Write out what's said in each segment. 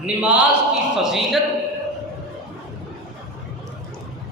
نماز کی فضیلت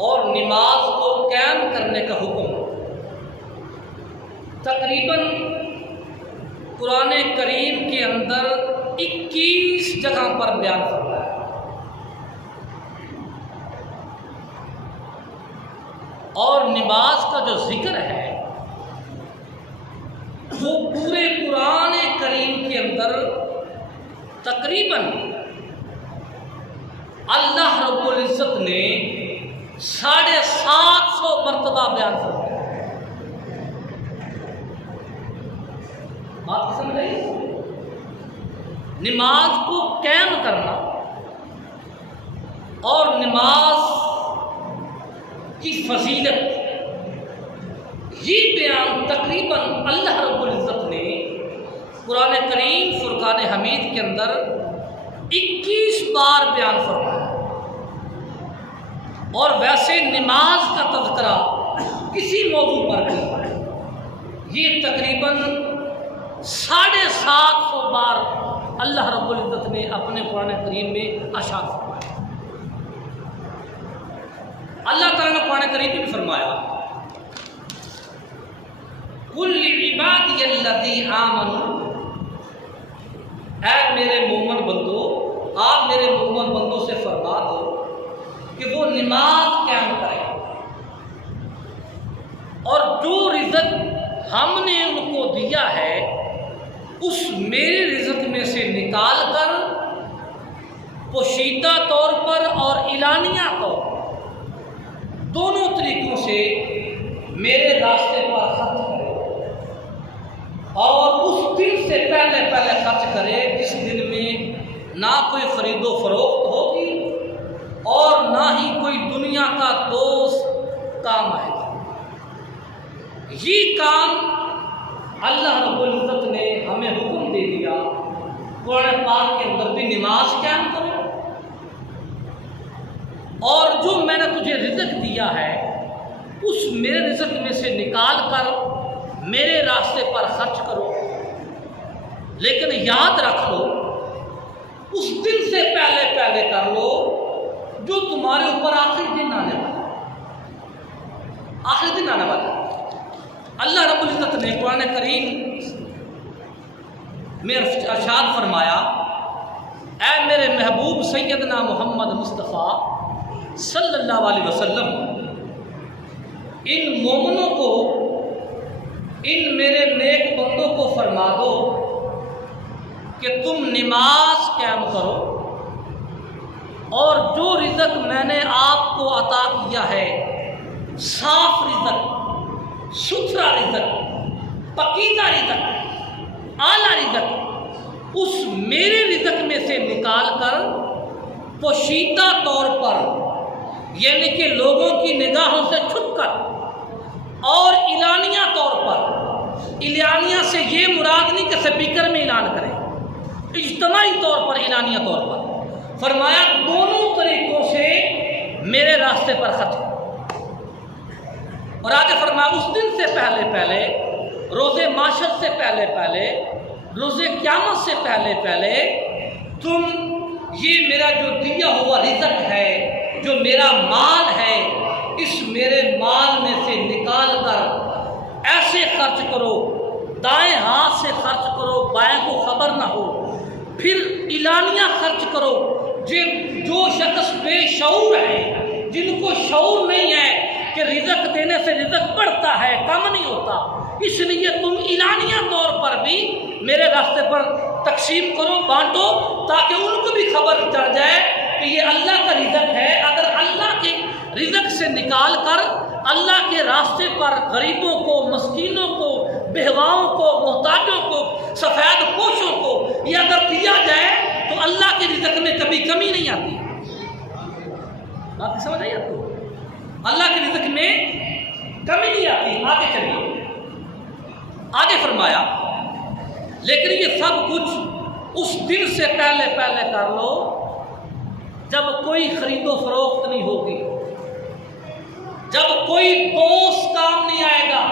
اور نماز کو قائم کرنے کا حکم تقریباً قرآن کریم کے اندر 21 جگہ پر بیان فرمایا ہے، اور نماز کا جو ذکر ہے وہ پورے قرآن کریم کے اندر تقریباً اللہ رب العزت نے 750 مرتبہ بیان فرمایا۔ بات سمجھ رہی؟ نماز کو قائم کرنا اور نماز کی فضیلت یہ بیان تقریباً اللہ رب العزت نے قرآن کریم فرقان حمید کے اندر 21 بار بیان فرمایا، اور ویسے نماز کا تذکرہ کسی موضوع پر بھی یہ تقریباً 750 بار اللہ رب العزت نے اپنے قرآن کریم میں ارشاد فرمایا۔ اللہ تعالیٰ نے قرآن کریم میں بھی فرمایا قُلْ لِعِبَادِيَ الَّذِينَ آمَنُوا، اے میرے مومن بندو، آپ میرے مومن بندوں سے فرما دو کہ وہ نماز قائم کریں، اور جو رزق ہم نے ان کو دیا ہے اس میرے رزق میں سے نکال کر پوشیدہ طور پر اور اعلانیہ طور پر دونوں طریقوں سے میرے راستے پر خرچ کرے، اور اس دن سے پہلے خرچ کرے جس دن میں نہ کوئی خرید و فروخت ہوگی اور نہ ہی کوئی دنیا کا دوست کام آئے گا۔ یہ کام اللہ رب العزت نے ہمیں حکم دے دیا قرآن پاک کے اندر بھی، نماز قائم کرو، اور جو میں نے تجھے رزق دیا ہے اس میرے رزق میں سے نکال کر میرے راستے پر خرچ کرو، لیکن یاد رکھ لو اس دن سے پہلے کر لو جو تمہارے اوپر آخری دن آنے والا ہے۔ اللہ رب العزت نے قرآن کریم میں ارشاد فرمایا اے میرے محبوب سیدنا محمد مصطفیٰ صلی اللہ علیہ وسلم، ان مومنوں کو، ان میرے نیک بندوں کو فرما دو کہ تم نماز قائم کرو، اور جو رزق میں نے آپ کو عطا کیا ہے، صاف رزق، ستھرا رزق، پاکیزہ رزق، اعلیٰ رزق، اس میرے رزق میں سے نکال کر پوشیدہ طور پر، یعنی کہ لوگوں کی نگاہوں سے چھپ کر، اور اعلانیہ طور پر، اعلانیہ سے یہ مراد نہیں کہ سپیکر میں اعلان کریں، اجتماعی طور پر، اعلانیہ طور پر، فرمایا دونوں طریقوں سے میرے راستے پر خرچ کرو، اور آگے فرمایا اس دن سے پہلے روز معاشر سے پہلے روز قیامت سے پہلے تم یہ میرا جو دیا ہوا رزق ہے، جو میرا مال ہے، اس میرے مال میں سے نکال کر ایسے خرچ کرو، دائیں ہاتھ سے خرچ کرو، بائیں کو خبر نہ ہو، پھر اعلانیہ خرچ کرو۔ جو شخص بے شعور ہے، جن کو شعور نہیں ہے کہ رزق دینے سے رزق بڑھتا ہے، کم نہیں ہوتا، اس لیے تم اعلانیہ طور پر بھی میرے راستے پر تقسیم کرو، بانٹو، تاکہ ان کو بھی خبر چل جائے کہ یہ اللہ کا رزق ہے۔ اگر اللہ کے رزق سے نکال کر اللہ کے راستے پر غریبوں کو، مسکینوں کو، بیواؤں کو، محتاجوں کو، سفید پوشوں کو یہ اگر دیا جائے تو اللہ کے رزق میں کبھی کمی نہیں آتی۔ بات سمجھ آئی آپ کو؟ اللہ کے رزق میں کمی نہیں آتی۔ آگے چلیے، آگے فرمایا لیکن یہ سب کچھ اس دن سے پہلے کر لو جب کوئی خرید و فروخت نہیں ہوگی، جب کوئی دوست کام نہیں آئے گا،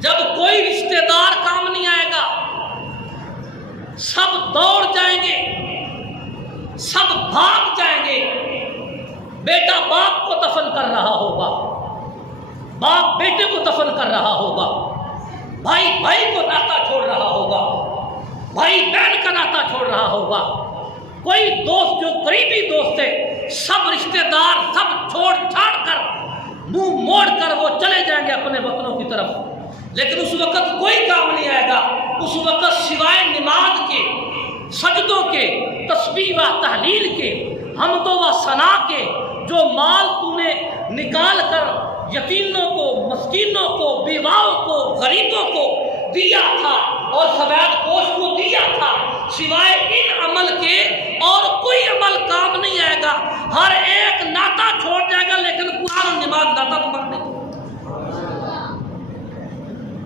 جب کوئی رشتہ دار کام نہیں آئے گا، سب دوڑ جائیں گے، سب بھاگ جائیں گے۔ بیٹا باپ کو دفن کر رہا ہوگا، باپ بیٹے کو دفن کر رہا ہوگا، بھائی بھائی کو ناتا چھوڑ رہا ہوگا، بھائی بہن کا ناتا چھوڑ رہا ہوگا، کوئی دوست جو قریبی دوست ہے، سب رشتہ دار سب چھوڑ چھاڑ کر منہ موڑ کر وہ چلے جائیں گے اپنے وطنوں کی طرف۔ لیکن اس وقت کوئی کام نہیں آئے گا، اس وقت سوائے نماز کے، سجدوں کے، تسبیح و تحلیل کے، حمد و ثنا کے، جو مال تو نے نکال کر یتیموں کو، مسکینوں کو، بیواؤں کو، غریبوں کو دیا تھا اور سواد پوش کو دیا تھا، سوائے ان عمل کے اور کوئی عمل کام نہیں آئے گا۔ ہر ایک ناتا چھوڑ جائے گا، لیکن قرآن اور نماز ناتا تو بن نہیں۔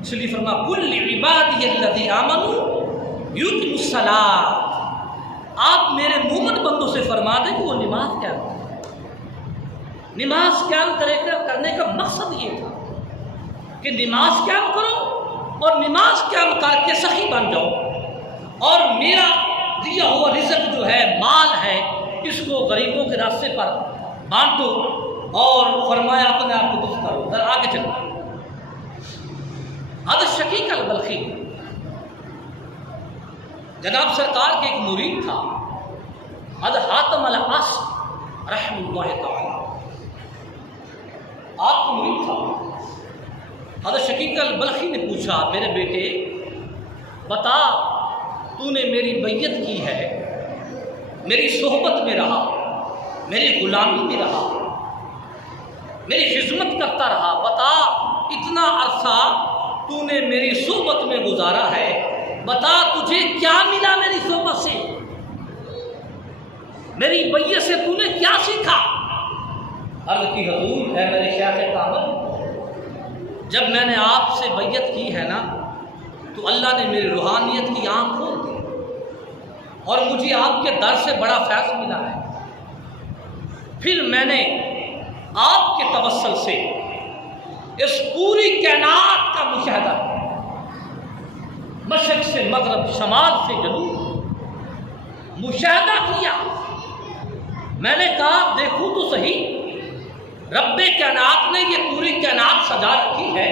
اس لیے فرما کل عبادی الذی آمنوا یقیموا الصلاۃ، آپ میرے مومن بندوں سے فرما دیں کہ وہ نماز قیام کریں۔ نماز قیام کرنے کا مقصد یہ تھا کہ نماز قیام کرو اور نماز قیام کر کے سخی بن جاؤ، اور میرا دیا ہوا رزق جو ہے، مال ہے، اس کو غریبوں کے راستے پر بانٹو، اور فرمایا اپنے آپ کو درست کرو۔ ذرا آگے چلو۔ حضرت شقیق البلخی جناب سرکار کے ایک مرید تھا، حضرت حاتم الاصم رحمہ اللہ تعالی، آپ کو مرید تھا۔ حضرت شقیق البلخی نے پوچھا، میرے بیٹے بتا، تو نے میری بیعت کی ہے، میری صحبت میں رہا، میری غلامی میں رہا، میری خدمت کرتا رہا، بتا اتنا عرصہ تو نے میری صحبت میں گزارا ہے، بتا تجھے کیا ملا میری صحبت سے، میری بیعت سے تو نے کیا سیکھا؟ عرض کی حضور ہے میرے شیخ کامل، جب میں نے آپ سے بیعت کی ہے نا تو اللہ نے میری روحانیت کی آنکھ کھول دی اور مجھے آپ کے در سے بڑا فیض ملا ہے۔ پھر میں نے آپ کے توسل سے اس پوری کائنات کا مشاہدہ، مشرق سے مغرب، شمال سے جنوب مشاہدہ کیا۔ میں نے کہا دیکھوں تو صحیح، رب کائنات نے یہ پوری کائنات سجا رکھی ہے،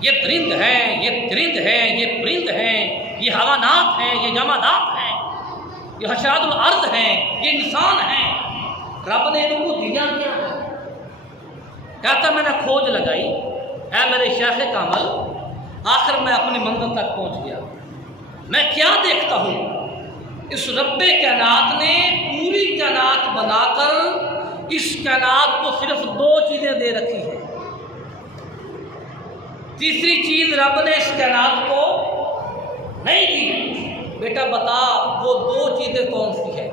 یہ درند ہیں، یہ درند ہیں، یہ پرند ہیں، یہ حیوانات ہیں، یہ جمادات ہیں، یہ حشرات الارض ہیں، یہ انسان ہیں، رب نے ان کو دیا کیا ہے؟ کہتا میں نے کھوج لگائی، اے میرے شیخ کامل، آخر میں اپنی منزل تک پہنچ گیا۔ میں کیا دیکھتا ہوں، اس رب کائنات نے پوری کائنات بنا کر اس کائنات کو صرف دو چیزیں دے رکھی ہیں، تیسری چیز رب نے اس کائنات کو نہیں دی۔ بیٹا بتا وہ دو چیزیں کون سی ہے؟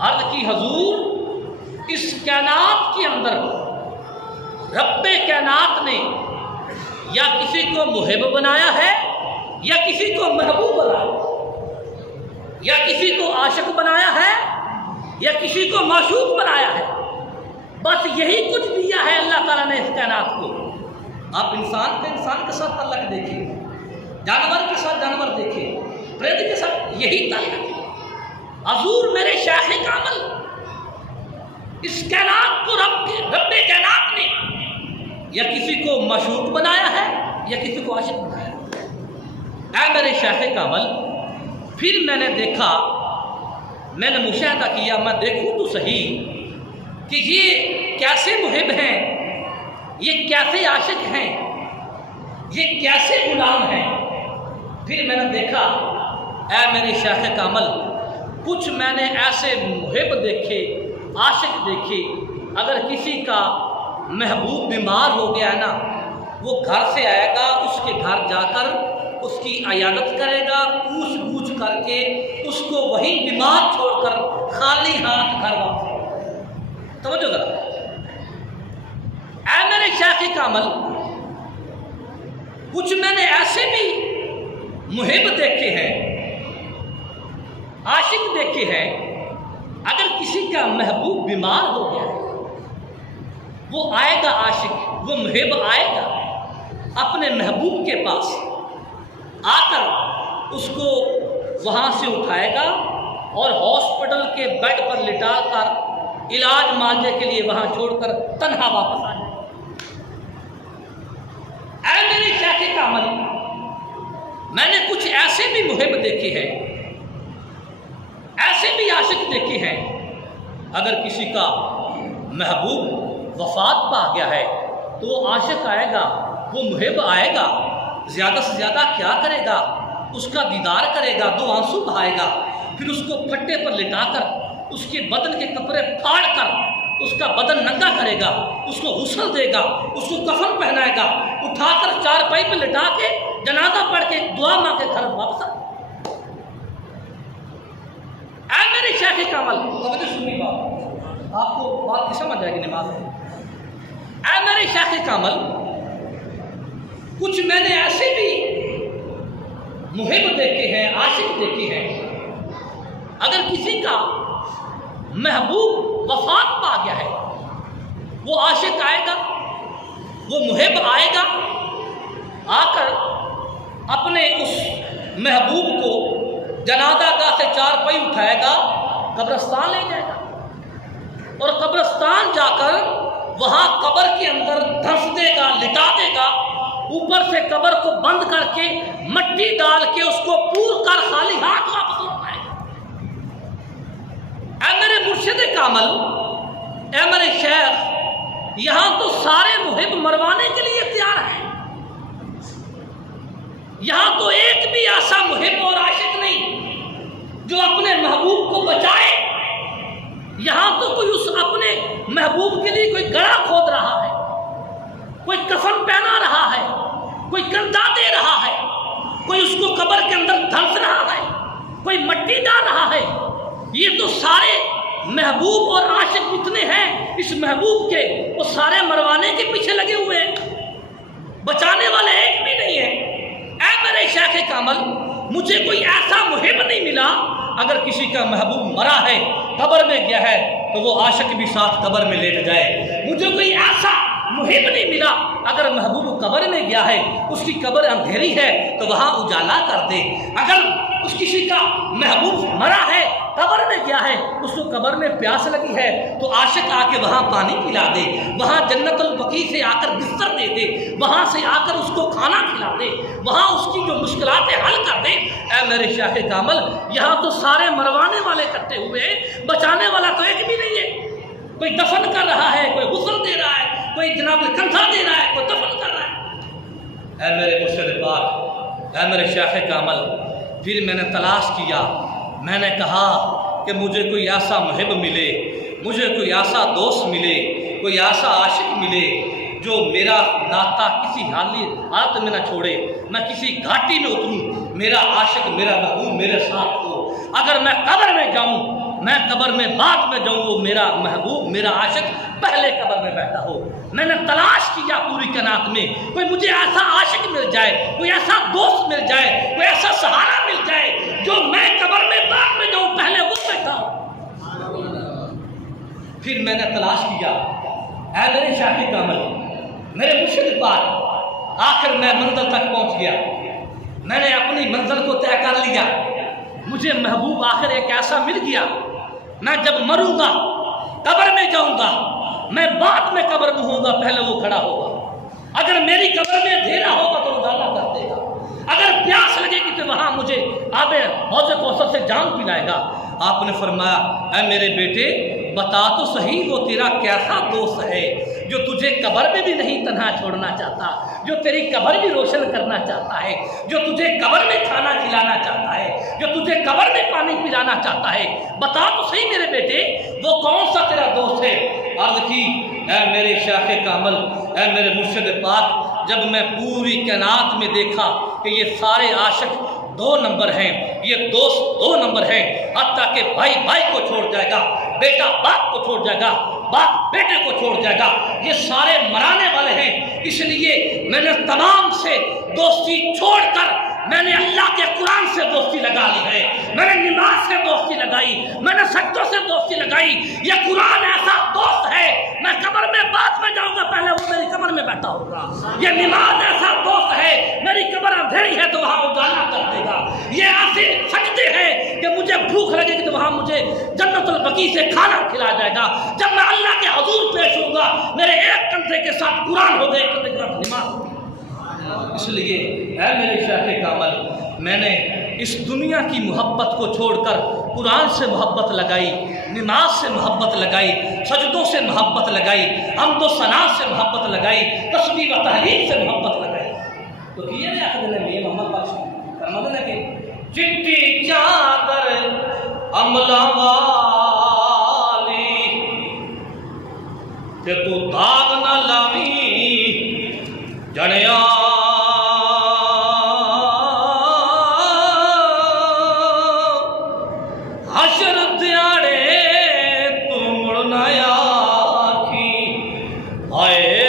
عرض کی حضور اس کائنات کے اندر رب کائنات نے یا کسی کو محب بنایا ہے، یا کسی کو محبوب بنایا، یا کسی کو عاشق بنایا ہے، یا کسی کو معشوق بنایا ہے، بس یہی کچھ دیا ہے اللہ تعالیٰ نے اس کائنات کو۔ آپ انسان کے انسان کے ساتھ تعلق دیکھیں، جانور کے ساتھ جانور دیکھیں، پرند کے ساتھ یہی تعلق ہے۔ حضور میرے شیخ کامل، اس کائنات کو رب کائنات نے یا کسی کو معشوق بنایا ہے یا کسی کو عاشق بنایا ہے۔ اے میرے شیخ کامل، پھر میں نے دیکھا، میں نے مشاہدہ کیا، میں دیکھوں تو صحیح کہ یہ کیسے محب ہیں، یہ کیسے عاشق ہیں، یہ کیسے غلام ہیں۔ پھر میں نے دیکھا، اے میرے شیخ کامل، کچھ میں نے ایسے محب دیکھے، عاشق دیکھے، اگر کسی کا محبوب بیمار ہو گیا نا، وہ گھر سے آئے گا، اس کے گھر جا کر اس کی عیادت کرے گا، پوچھ گچھ کر کے اس کو وہیں بیمار چھوڑ کر خالی ہاتھ گھر واپس۔ توجہ ذرا، اے میرے شیخ کامل، کچھ میں نے ایسے بھی محب دیکھے ہیں، عاشق دیکھے ہیں، اگر کسی کا محبوب بیمار ہو گیا ہے، وہ آئے گا، عاشق وہ محب آئے گا اپنے محبوب کے پاس، آ کر اس کو وہاں سے اٹھائے گا اور ہاسپٹل کے بیڈ پر لٹا کر علاج معالجے کے لیے وہاں چھوڑ کر تنہا واپس آ جائے گا۔ اے میرے شیخ کامل، میں نے کچھ ایسے بھی محب دیکھے ہیں، ایسے بھی عاشق دیکھے ہیں، اگر کسی کا محبوب وفات پا گیا ہے تو وہ عاشق آئے گا، وہ محب آئے گا، زیادہ سے زیادہ کیا کرے گا؟ اس کا دیدار کرے گا، 2 آنسو بہائے گا، پھر اس کو پھٹے پر لٹا کر اس کے بدن کے کپڑے پھاڑ کر اس کا بدن ننگا کرے گا، اس کو غسل دے گا، اس کو کفن پہنائے گا، اٹھا کر چارپائی پہ لٹا کے جنازہ پڑھ کے دعا مانگ کے گھر واپس آئے۔ اے میرے شیخ کامل، توجہ سنی بات، آپ کو بات کی سمجھ آئے گی نماز میں۔ اے میرے شیخ کامل، کچھ میں نے ایسے بھی محب دیکھے ہیں، عاشق دیکھے ہیں، اگر کسی کا محبوب وفات پا گیا ہے، وہ عاشق آئے گا، وہ محب آئے گا، آ کر اپنے اس محبوب کو جنازہ گاہ سے چارپائی اٹھائے گا، قبرستان لے جائے گا، اور قبرستان جا کر وہاں قبر کے اندر دھنس دے گا، لٹا دے گا، اوپر سے قبر کو بند کر کے مٹی ڈال کے اس کو پور کر خالی ہاتھ واپس لوٹائے گا۔ اے میرے مرشد کامل، اے میرے شیخ، یہاں تو سارے محب مروانے کے لیے تیار ہیں، یہاں تو ایک بھی ایسا محب اور عاشق نہیں جو اپنے محبوب کو بچائے۔ یہاں تو کوئی اس اپنے محبوب کے لیے کوئی گڑھا کھود رہا ہے، کوئی کفن پہنا رہا ہے، کوئی کندھا دے رہا ہے، کوئی اس کو قبر کے اندر دھنس رہا ہے، کوئی مٹی ڈال رہا ہے۔ یہ تو سارے محبوب اور عاشق جتنے ہیں اس محبوب کے، وہ سارے مروانے کے پیچھے لگے ہوئے ہیں، بچانے والے ایک بھی نہیں ہے۔ اے میرے شیخ کامل، مجھے کوئی ایسا محب نہیں ملا، اگر کسی کا محبوب مرا ہے، قبر میں گیا ہے، تو وہ عاشق بھی ساتھ قبر میں لیٹ جائے۔ مجھے کوئی ایسا محب نہیں ملا، اگر محبوب قبر میں گیا ہے، اس کی قبر اندھیری ہے تو وہاں اجالا کر دے۔ اگر اس کسی کا محبوب مرا ہے، قبر میں گیا ہے، اس کو قبر میں پیاس لگی ہے، تو عاشق آ کے وہاں پانی پلا دے، وہاں جنت البقیع سے آ کر بستر دے دے، وہاں سے آ کر اس کو کھانا کھلا دے، وہاں اس کی جو مشکلات حل کر دے۔ اے میرے شیخ کامل، یہاں تو سارے مروانے والے اکٹھے ہوئے ہیں، بچانے والا تو ایک بھی نہیں ہے۔ کوئی دفن کر رہا ہے، کوئی غسل دے رہا ہے، کوئی جناب کندھا دے رہا ہے، کوئی دفن کر رہا ہے۔ اے میرے مرشد پاک، اے میرے شیخ کامل، پھر میں نے تلاش کیا، میں نے کہا کہ مجھے کوئی ایسا محب ملے، مجھے کوئی ایسا دوست ملے، کوئی ایسا عاشق ملے جو میرا ناطہ کسی حالت میں نہ چھوڑے، میں کسی گھاٹی میں اتروں، میرا عاشق، میرا محبوب میرے ساتھ ہو۔ اگر میں قبر میں جاؤں، میں قبر میں بعد میں جاؤں، وہ میرا محبوب، میرا عاشق پہلے قبر میں بیٹھا ہو۔ میں نے تلاش کیا پوری کائنات میں، کوئی مجھے ایسا عاشق مل جائے، کوئی ایسا دوست مل جائے، کوئی ایسا سہارا مل جائے جو میں قبر میں بعد میں جاؤں، پہلے وہ بیٹھا ہو۔ پھر میں نے تلاش کیا، اے میرے شیخ کامل، میرے مرشد پاک، آخر میں منزل تک پہنچ گیا، میں نے اپنی منزل کو طے کر لیا، مجھے محبوب آخر ایک ایسا مل گیا، میں جب مروں گا، قبر میں جاؤں گا، میں بعد میں قبر میں ہوں گا، پہلے وہ کھڑا ہوگا۔ اگر میری قبر میں اندھیرا ہوگا تو اجالا کر دے گا، اگر پیاس لگے گی تو وہاں مجھے آب حوض کوثر سے جام پلائے گا۔ آپ نے فرمایا، اے میرے بیٹے، بتا تو صحیح وہ تیرا کیسا دوست ہے جو تجھے قبر میں بھی نہیں تنہا چھوڑنا چاہتا، جو تیری قبر بھی روشن کرنا چاہتا ہے، جو تجھے قبر میں کھانا کھلانا چاہتا ہے، جو تجھے قبر میں پانی پلانا چاہتا ہے۔ بتا تو صحیح میرے بیٹے، وہ کون سا تیرا دوست ہے؟ عرض کی، اے میرے شیخ کامل، اے میرے مرشد پاک، جب میں پوری کائنات میں دیکھا کہ یہ سارے عاشق 2 نمبر ہیں، یہ دوست 2 نمبر ہیں، حتیٰ کہ بھائی بھائی کو چھوڑ جائے گا، بیٹا باپ کو چھوڑ جائے گا، باپ بیٹے کو چھوڑ جائے گا، یہ سارے مرانے والے ہیں، اس لیے میں نے تمام سے دوستی چھوڑ کر میں نے اللہ کے قرآن سے دوستی لگا لی ہے۔ میں نے نماز سے دوستی لگائی، میں نے سجدوں سے دوستی لگائی. یہ قرآن ایسا دوست ہے، میں قبر میں بعد میں جاؤں گا، پہلے وہ میری قبر میں بیٹھا ہوگا. یہ نماز ایسا دوست ہے، میری قبر اندھیری ہے تو وہاں اجالا کر دے گا. یہ ایسے سجدے ہیں کہ مجھے بھوک لگے گی تو وہاں مجھے جنت البقیع سے کھانا کھلایا جائے گا. جب میں اللہ کے حضور پیش ہوں گا، میرے ایک کندھے کے ساتھ قرآن ہوگا، ایک کندھے کے ساتھ نماز. اس لیے اے میرے شیخ کامل، میں نے اس دنیا کی محبت کو چھوڑ کر قرآن سے محبت لگائی، نماز سے محبت لگائی، سجدوں سے محبت لگائی، حمد و ثنا سے محبت لگائی، تسبیح و تحلیل سے محبت لگائی. تو یہ نہیں آخر نبی محمد بخش فرماتے ہیں کہ چٹی چادر عملہ والی کہ تو داغ نہ لاوی جڑیا حشر دیاڑے تو مڑنا آکھی ہائے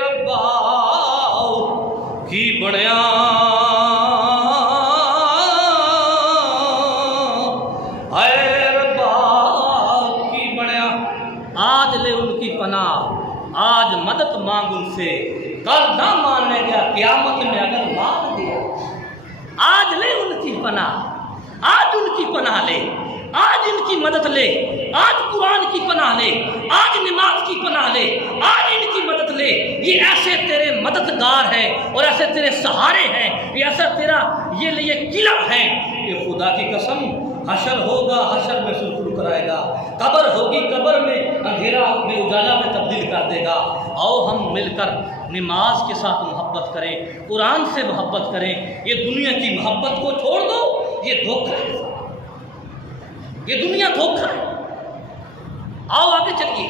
ربا کی بڑیا ہائے ربا کی بڑیا. آج لے ان کی پناہ، آج مدد مانگ ان سے، کل نہ ماننے گیا قیامت میں اگر مان دیا. آج لے ان کی پناہ، آج ان کی پناہ لے، آج ان کی مدد لے، آج قرآن کی پناہ لے، آج نماز کی پناہ لے، آج ان کی مدد لے. یہ ایسے تیرے مددگار ہیں اور ایسے تیرے سہارے ہیں، یہ ایسا تیرا یہ قلعہ ہے کہ خدا کی قسم حشر ہوگا، حشر میں سرخرو کرائے گا، قبر ہوگی، قبر میں اندھیرا میں اجالا میں تبدیل کر دے گا. آؤ ہم مل کر نماز کے ساتھ محبت کریں، قرآن سے محبت کریں. یہ دنیا کی محبت کو چھوڑ دو، یہ دھوکہ ہے، یہ دنیا دھوکہ ہے. آؤ آگے چلیے.